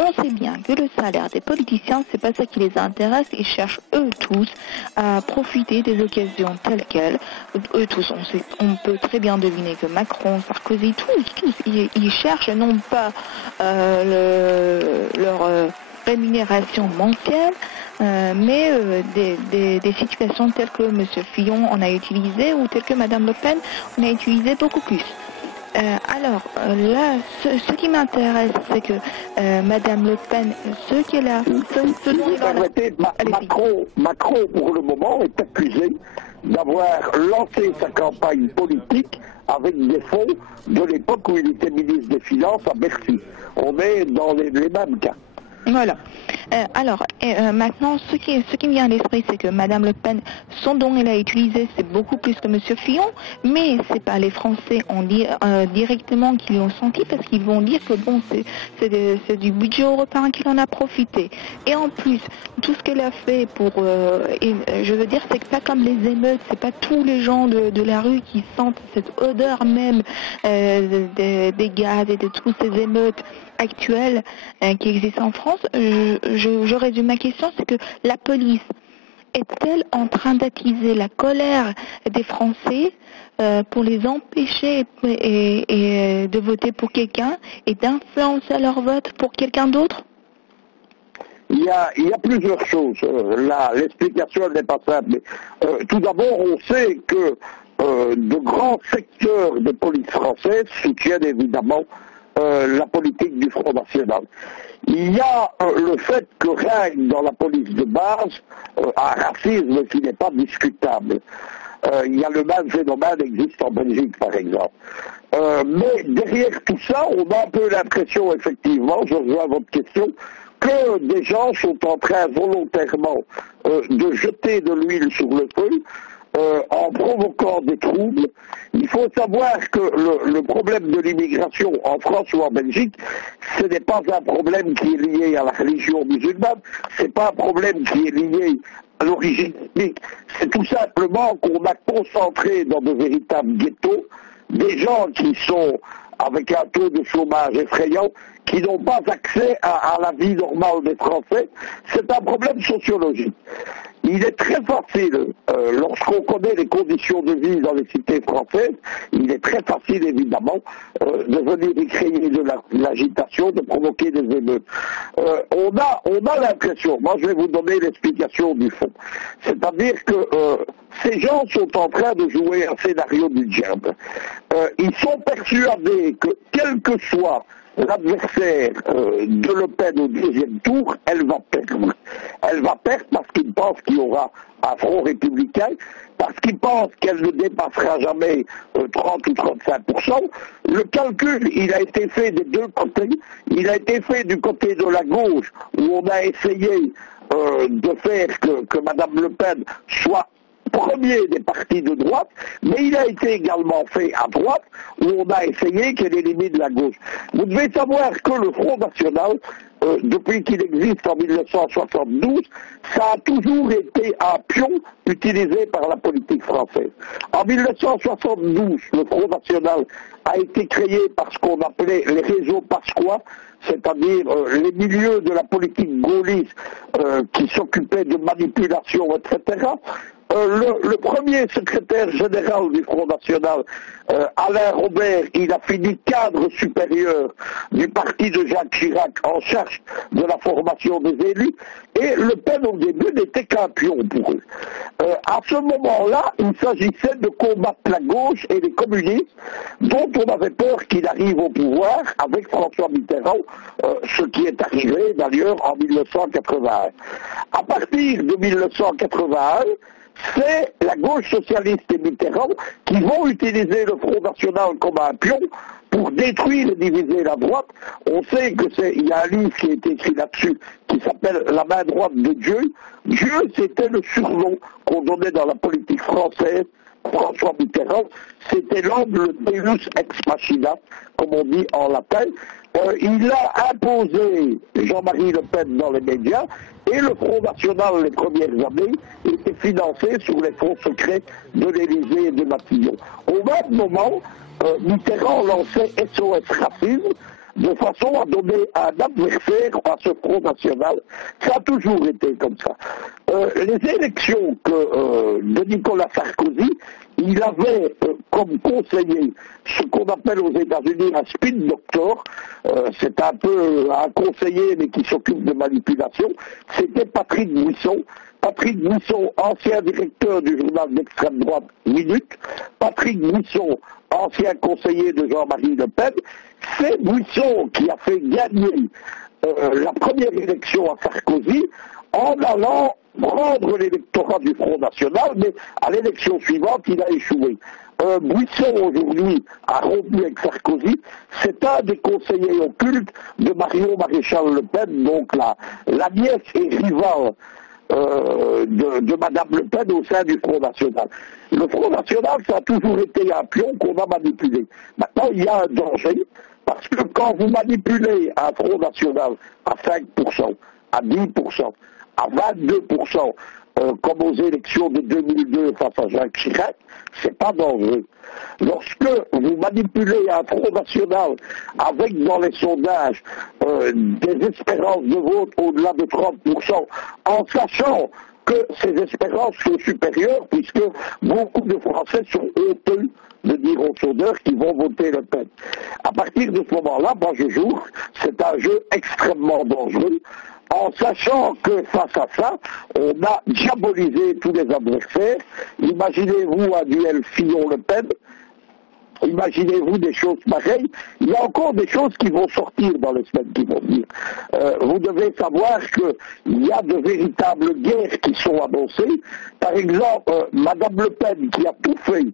on sait bien que le salaire des politiciens, c'est pas ça qui les intéresse. Ils cherchent eux tous à profiter des occasions telles quelles. Eux tous, on peut très bien deviner que Macron, Sarkozy, tous, ils cherchent non pas leur rémunération mensuelle, mais des situations telles que M. Fillon en a utilisé ou telles que Mme Le Pen en a utilisé beaucoup plus. Alors là, ce qui m'intéresse, c'est que Madame Le Pen, ce qu'elle a, si vous permettez, Macron, pour le moment, est accusé d'avoir lancé sa campagne politique avec des fonds de l'époque où il était ministre des Finances à Bercy. On est dans les mêmes cas. Voilà. Alors, maintenant, ce qui me vient à l'esprit, c'est que Madame Le Pen, son don elle a utilisé, c'est beaucoup plus que Monsieur Fillon, mais c'est pas les Français directement qui l'ont senti, parce qu'ils vont dire que bon, c'est du budget européen qu'il en a profité. Et en plus, tout ce qu'elle a fait pour, je veux dire, c'est pas comme les émeutes, c'est pas tous les gens de la rue qui sentent cette odeur même des gaz et de toutes ces émeutes actuelles qui existent en France. Je résume ma question, c'est que la police est-elle en train d'attiser la colère des Français pour les empêcher et de voter pour quelqu'un et d'influencer leur vote pour quelqu'un d'autre? Il y a plusieurs choses. Là, l'explication n'est pas simple. Mais, tout d'abord, on sait que de grands secteurs de police française soutiennent évidemment la politique du Front National. Il y a le fait que règne dans la police de base un racisme qui n'est pas discutable. Il y a le même phénomène existe en Belgique, par exemple. Mais derrière tout ça, on a un peu l'impression, effectivement, je rejoins votre question, que des gens sont en train volontairement de jeter de l'huile sur le feu, en provoquant des troubles. Il faut savoir que le problème de l'immigration en France ou en Belgique, ce n'est pas un problème qui est lié à la religion musulmane, ce n'est pas un problème qui est lié à l'origine ethnique, c'est tout simplement qu'on a concentré dans de véritables ghettos des gens qui sont avec un taux de chômage effrayant, qui n'ont pas accès à la vie normale des Français. C'est un problème sociologique. Il est très facile, lorsqu'on connaît les conditions de vie dans les cités françaises, il est très facile évidemment de venir y créer de l'agitation, de provoquer des émeutes. On a l'impression, moi je vais vous donner l'explication du fond, c'est-à-dire que ces gens sont en train de jouer un scénario du diable. Ils sont persuadés que quel que soit l'adversaire de Le Pen au deuxième tour, elle va perdre. Elle va perdre parce qu'il pense qu'il y aura un front républicain, parce qu'il pense qu'elle ne dépassera jamais 30 ou 35%. Le calcul, il a été fait des deux côtés. Il a été fait du côté de la gauche, où on a essayé de faire que Mme Le Pen soit premier des partis de droite, mais il a été également fait à droite, où on a essayé qu'elle élimine la gauche. Vous devez savoir que le Front National, depuis qu'il existe en 1972, ça a toujours été un pion utilisé par la politique française. En 1972, le Front National a été créé par ce qu'on appelait les réseaux pasquois, c'est-à-dire les milieux de la politique gaulliste qui s'occupaient de manipulation, etc. Le premier secrétaire général du Front National, Alain Robert, il a fini cadre supérieur du parti de Jacques Chirac en charge de la formation des élus, et Le Pen au début n'était qu'un pion pour eux. À ce moment-là, il s'agissait de combattre la gauche et les communistes, dont on avait peur qu'il arrive au pouvoir avec François Mitterrand, ce qui est arrivé d'ailleurs en 1981. À partir de 1981, c'est la gauche socialiste et Mitterrand qui vont utiliser le Front National comme un pion pour détruire et diviser la droite. On sait il y a un livre qui a été écrit là-dessus qui s'appelle La main droite de Dieu. Dieu, c'était le surnom qu'on donnait dans la politique française. François Mitterrand, c'était l'homme, le Deus ex machina, comme on dit en latin. Il a imposé Jean-Marie Le Pen dans les médias, et le Front National, les premières années, était financé sur les fonds secrets de l'Élysée et de Matignon. Au même moment, Mitterrand lançait SOS Racisme, de façon à donner un adversaire à ce Front National. Ça a toujours été comme ça. Les élections de Nicolas Sarkozy, il avait comme conseiller ce qu'on appelle aux États-Unis un spin doctor. C'est un peu un conseiller mais qui s'occupe de manipulation. C'était Patrick Buisson. Patrick Buisson, ancien directeur du journal d'extrême droite Minute. Patrick Buisson, ancien conseiller de Jean-Marie Le Pen. C'est Buisson qui a fait gagner la première élection à Sarkozy en allant prendre l'électorat du Front National, mais à l'élection suivante, il a échoué. Buisson, aujourd'hui, a rompu avec Sarkozy. C'est un des conseillers occultes de Marion Maréchal Le Pen, donc la nièce et rivale de Madame Le Pen au sein du Front National. Le Front National, ça a toujours été un pion qu'on a manipulé. Maintenant, il y a un danger, parce que quand vous manipulez un Front National à 5%, à 10%, à 22%, comme aux élections de 2002 face à Jacques Chirac, c'est pas dangereux. Lorsque vous manipulez un Front National avec dans les sondages des espérances de vote au-delà de 30%, en sachant que ces espérances sont supérieures, puisque beaucoup de Français sont honteux de dire aux sondeurs qu'ils vont voter Le Pen. À partir de ce moment-là, moi je joue, c'est un jeu extrêmement dangereux, en sachant que face à ça, on a diabolisé tous les adversaires. Imaginez-vous un duel Fillon-Le Pen, imaginez-vous des choses pareilles. Il y a encore des choses qui vont sortir dans les semaines qui vont venir. Vous devez savoir qu'il y a de véritables guerres qui sont annoncées. Par exemple, Madame Le Pen qui a tout fait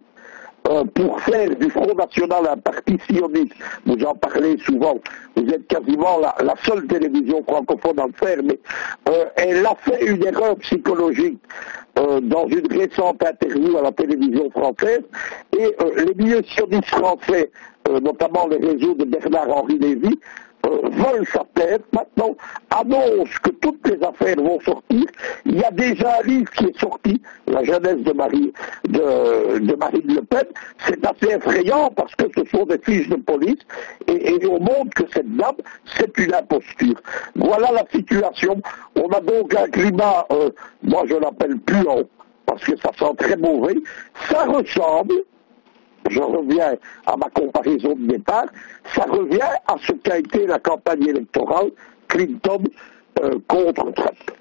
pour faire du Front National un parti sioniste, vous en parlez souvent, vous êtes quasiment la seule télévision francophone à le faire, mais elle a fait une erreur psychologique dans une récente interview à la télévision française, et les milieux sionistes français, notamment les réseaux de Bernard-Henri Lévy, veulent sa tête, maintenant annoncent que toutes les affaires vont sortir. Il y a déjà un livre qui est sorti, La jeunesse de Marine Le Pen. C'est assez effrayant parce que ce sont des fiches de police et on montre que cette dame, c'est une imposture. Voilà la situation. On a donc un climat, moi je l'appelle puant, parce que ça sent très mauvais. Ça ressemble, je reviens à ma comparaison de départ, ça revient à ce qu'a été la campagne électorale Clinton contre Trump.